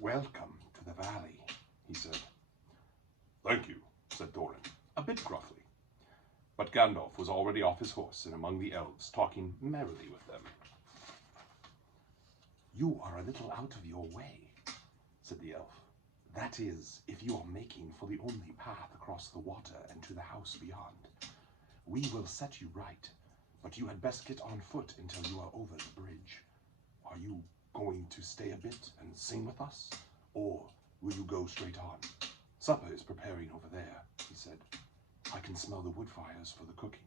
Welcome to the valley, he said. Thank you, said Thorin, a bit gruffly. But Gandalf was already off his horse and among the elves, talking merrily with them. You are a little out of your way, said the elf. That is, if you are making for the only path across the water and to the house beyond. We will set you right, but you had best get on foot until you are over the bridge. Are you going to stay a bit and sing with us, or will you go straight on? Supper is preparing over there, he said. I can smell the wood fires for the cooking.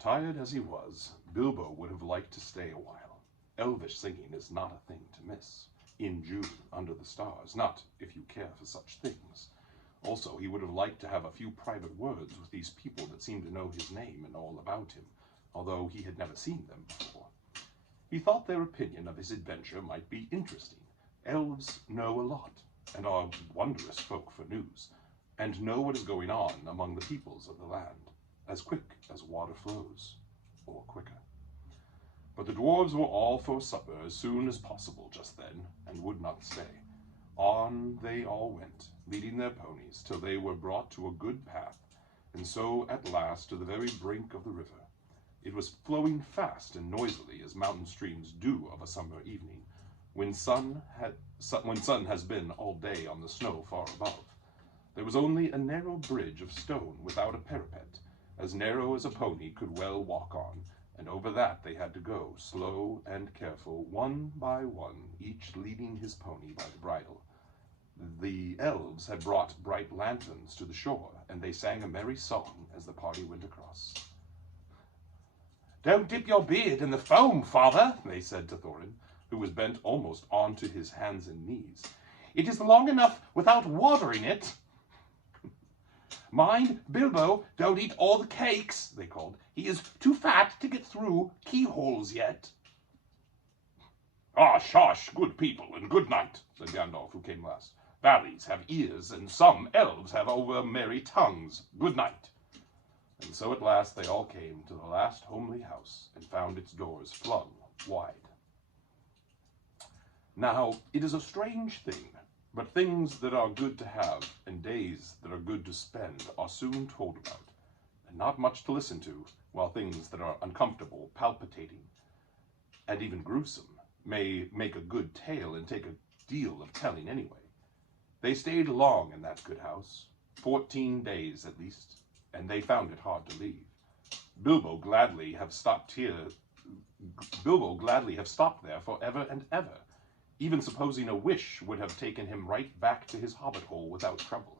Tired as he was, Bilbo would have liked to stay a while. Elvish singing is not a thing to miss. In June, under the stars, not if you care for such things. Also, he would have liked to have a few private words with these people that seemed to know his name and all about him, although he had never seen them before. He thought their opinion of his adventure might be interesting. Elves know a lot, and are wondrous folk for news, and know what is going on among the peoples of the land, as quick as water flows, or quicker. But the dwarves were all for supper as soon as possible just then, and would not stay. On they all went, leading their ponies, till they were brought to a good path, and so at last to the very brink of the river. It was flowing fast and noisily, as mountain streams do of a summer evening, when sun has been all day on the snow far above. There was only a narrow bridge of stone without a parapet, as narrow as a pony could well walk on, and over that they had to go, slow and careful, one by one, each leading his pony by the bridle. The elves had brought bright lanterns to the shore, and they sang a merry song as the party went across. Don't dip your beard in the foam, father, they said to Thorin, who was bent almost onto his hands and knees. It is long enough without watering it. Mind, Bilbo, don't eat all the cakes, they called. He is too fat to get through keyholes yet. Ah, shush, good people, and good night, said Gandalf, who came last. Valleys have ears, and some elves have over merry tongues. Good night. And so at last they all came to the last homely house, and found its doors flung wide. Now, it is a strange thing, but things that are good to have, and days that are good to spend, are soon told about, and not much to listen to, while things that are uncomfortable, palpitating, and even gruesome, may make a good tale and take a deal of telling anyway. They stayed long in that good house, 14 days at least, and they found it hard to leave. Bilbo gladly have stopped there for ever and ever, even supposing a wish would have taken him right back to his hobbit hole without trouble.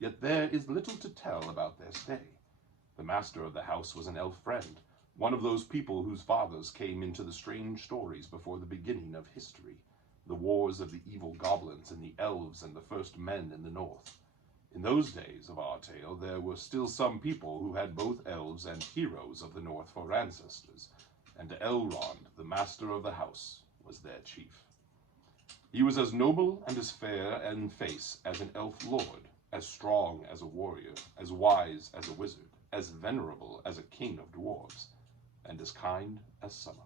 Yet there is little to tell about their stay. The master of the house was an elf friend, one of those people whose fathers came into the strange stories before the beginning of history, the wars of the evil goblins and the elves and the first men in the north. In those days of our tale, there were still some people who had both elves and heroes of the north for ancestors, and Elrond, the master of the house, was their chief. He was as noble and as fair in face as an elf lord, as strong as a warrior, as wise as a wizard, as venerable as a king of dwarves, and as kind as summer.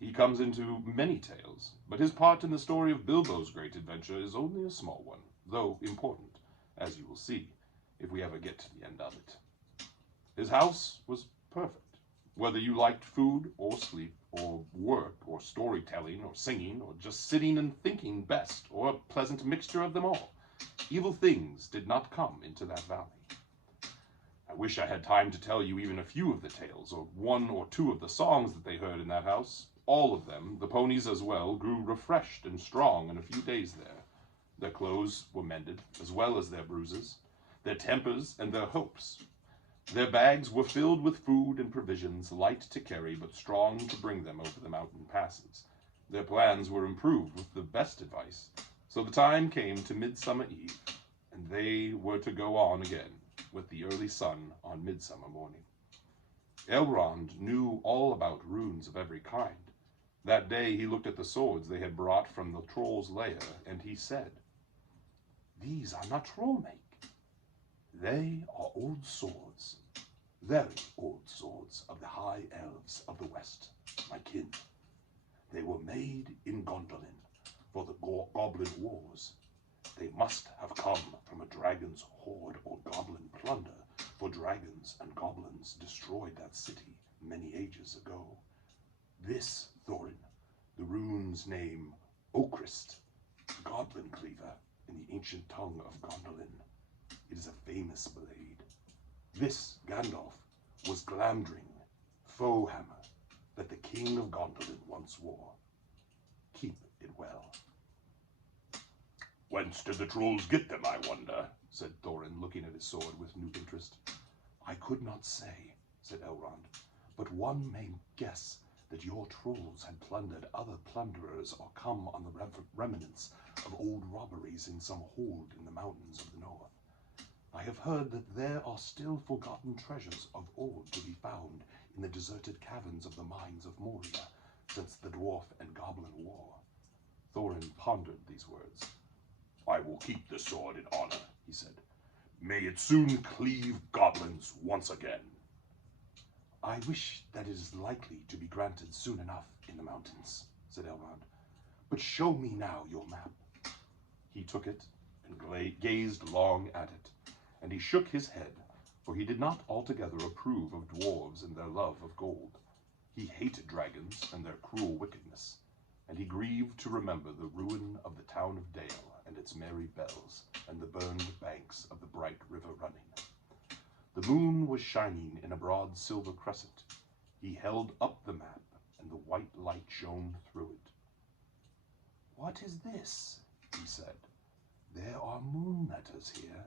He comes into many tales, but his part in the story of Bilbo's great adventure is only a small one, though important, as you will see, if we ever get to the end of it. His house was perfect, whether you liked food or sleep, or work, or storytelling, or singing, or just sitting and thinking best, or a pleasant mixture of them all. Evil things did not come into that valley. I wish I had time to tell you even a few of the tales, or one or two of the songs that they heard in that house. All of them, the ponies as well, grew refreshed and strong in a few days there. Their clothes were mended, as well as their bruises, their tempers and their hopes. Their bags were filled with food and provisions, light to carry, but strong to bring them over the mountain passes. Their plans were improved with the best advice, so the time came to Midsummer Eve, and they were to go on again with the early sun on midsummer morning. Elrond knew all about runes of every kind. That day he looked at the swords they had brought from the troll's lair, and he said, "These are not troll-make. They are old swords, very old swords of the high elves of the west, my kin. They were made in Gondolin, for the goblin wars. They must have come from a dragon's horde or goblin plunder, for dragons and goblins destroyed that city many ages ago. This, Thorin, the rune's name, Ocrist, goblin cleaver in the ancient tongue of Gondolin. It is a famous blade. This, Gandalf, was Glamdring, foe hammer, that the king of Gondolin once wore. Keep it well. Whence did the trolls get them, I wonder? Said Thorin, looking at his sword with new interest. I could not say, said Elrond, but one may guess that your trolls had plundered other plunderers or come on the remnants of old robberies in some hold in the mountains of the north. I have heard that there are still forgotten treasures of old to be found in the deserted caverns of the mines of Moria since the dwarf and goblin war. Thorin pondered these words. I will keep the sword in honor, he said. May it soon cleave goblins once again. I wish that it is likely to be granted soon enough in the mountains, said Elrond. But show me now your map. He took it and gazed long at it, and he shook his head, for he did not altogether approve of dwarves and their love of gold. He hated dragons and their cruel wickedness, and he grieved to remember the ruin of the town of Dale and its merry bells, and the burned banks of the bright river running. The moon was shining in a broad silver crescent. He held up the map, and the white light shone through it. What is this? He said. There are moon letters here,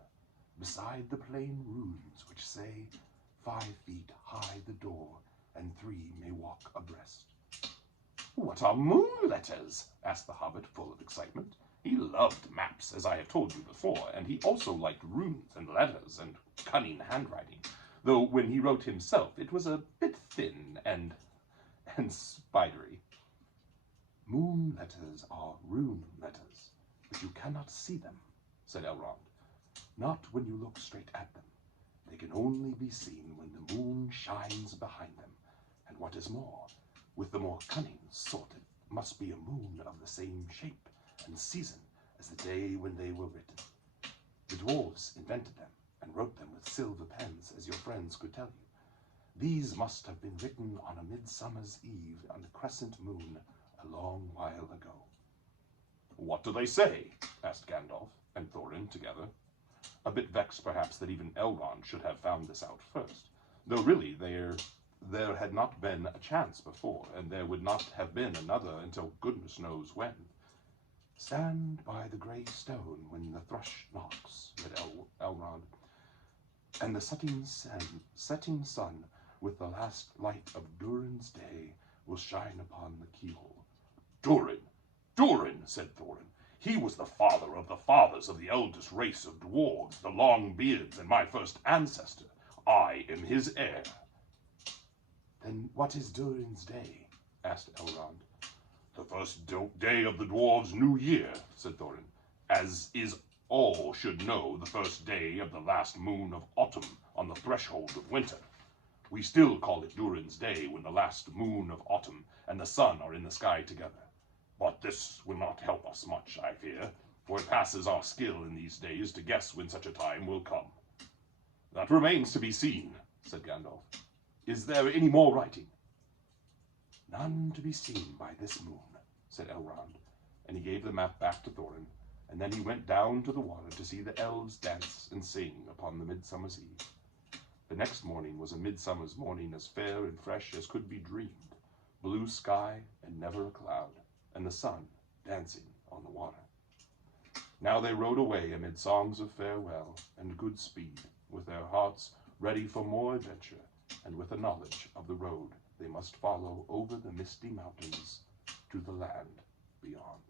beside the plain runes which say, 5 feet high the door, and 3 may walk abreast. What are moon letters? Asked the Hobbit, full of excitement. He loved maps, as I have told you before, and he also liked runes and letters and cunning handwriting, though when he wrote himself it was a bit thin and spidery. Moon letters are rune letters, but you cannot see them, said Elrond. Not when you look straight at them. They can only be seen when the moon shines behind them, and what is more, with the more cunning sort, it must be a moon of the same shape and season as the day when they were written. The dwarves invented them and wrote them with silver pens, as your friends could tell you. These must have been written on a midsummer's eve on the crescent moon a long while ago. What do they say? Asked Gandalf and Thorin together, a bit vexed perhaps that even Elrond should have found this out first, though really there had not been a chance before, and there would not have been another until goodness knows when. Stand by the grey stone when the thrush knocks, said Elrond, and the setting sun with the last light of Durin's day will shine upon the keyhole. Durin, said Thorin. He was the father of the fathers of the eldest race of dwarves, the Longbeards, and my first ancestor. I am his heir. Then what is Durin's day? Asked Elrond. The first day of the dwarves' new year, said Thorin, as is all should know the first day of the last moon of autumn on the threshold of winter. We still call it Durin's day when the last moon of autumn and the sun are in the sky together. But this will not help us much, I fear, for it passes our skill in these days to guess when such a time will come. That remains to be seen, said Gandalf. Is there any more writing? None to be seen by this moon, said Elrond, and he gave the map back to Thorin, and then he went down to the water to see the elves dance and sing upon the midsummer's eve. The next morning was a midsummer's morning as fair and fresh as could be dreamed, blue sky and never a cloud, and the sun dancing on the water. Now they rode away amid songs of farewell and good speed, with their hearts ready for more adventure, and with a knowledge of the road they must follow over the misty mountains to the land beyond.